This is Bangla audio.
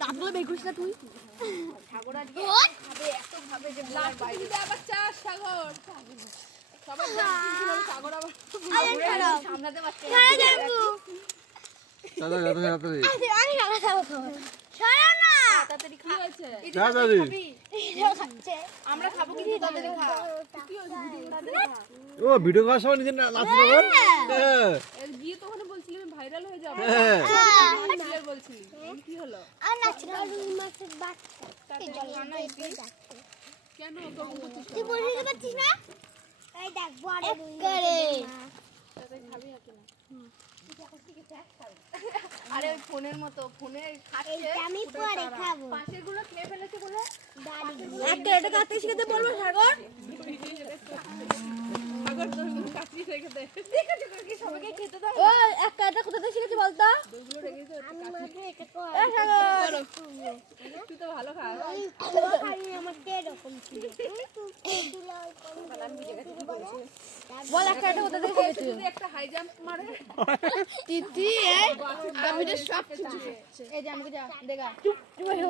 দাঁতগুলো বের করিস না তুই। সাগর আজকে খাবে এত খাবে যে বলার বাইরে। আবার চাস সাগর। সবাই জানছিল সাগর আবার সামলাতে পারছে না। দাদা দাদা তাড়াতাড়ি আমি খাওয়া খাবো ছাড়ো না। তাড়াতাড়ি কি হয়েছে? তাড়াতাড়ি আমরা খাবো কিন্তু তাড়াতাড়ি খা। ও ভিডিও করার সময় নিজে নাচতে পারো। হ্যাঁ এর গিয়ে তো ওখানে বলছিলি আমি ভাইরাল হয়ে যাব। হ্যাঁ ক্লিয়ার বলছিলি। কি হলো? আর নাচি না মাছের বাচ্চা কেন তবু করছিস? তুই বলতে পারছিস না? এই দেখ বড় করে খাবি নাকি না? আরে ওই ফোনের মতো ফোনে খাচ্ছে। আমি পরে খাবো। পাশের গুলো খেয়ে ফেলেছে বলে একটা এটা কাটতে শিখাতে বলবো সাগর। সাগর তোর কাটলি রেখে দে। দেখে দেখে কি সবাইকে খেতে দাও। ও একটা এটা কোথাতে শিখেছি বলতো? দুগুলো রেখেছে আমি মাঝে এটা কর। এ সাগর তুই তো ভালো খা। খালি আমার এরকম ছিল। বল একটা এটা কোথাতে শিখেছি? যদি একটা হাই জাম্প মারে তিতি আমি তো সব কিছু এই যে আমাকে যা দেখা এই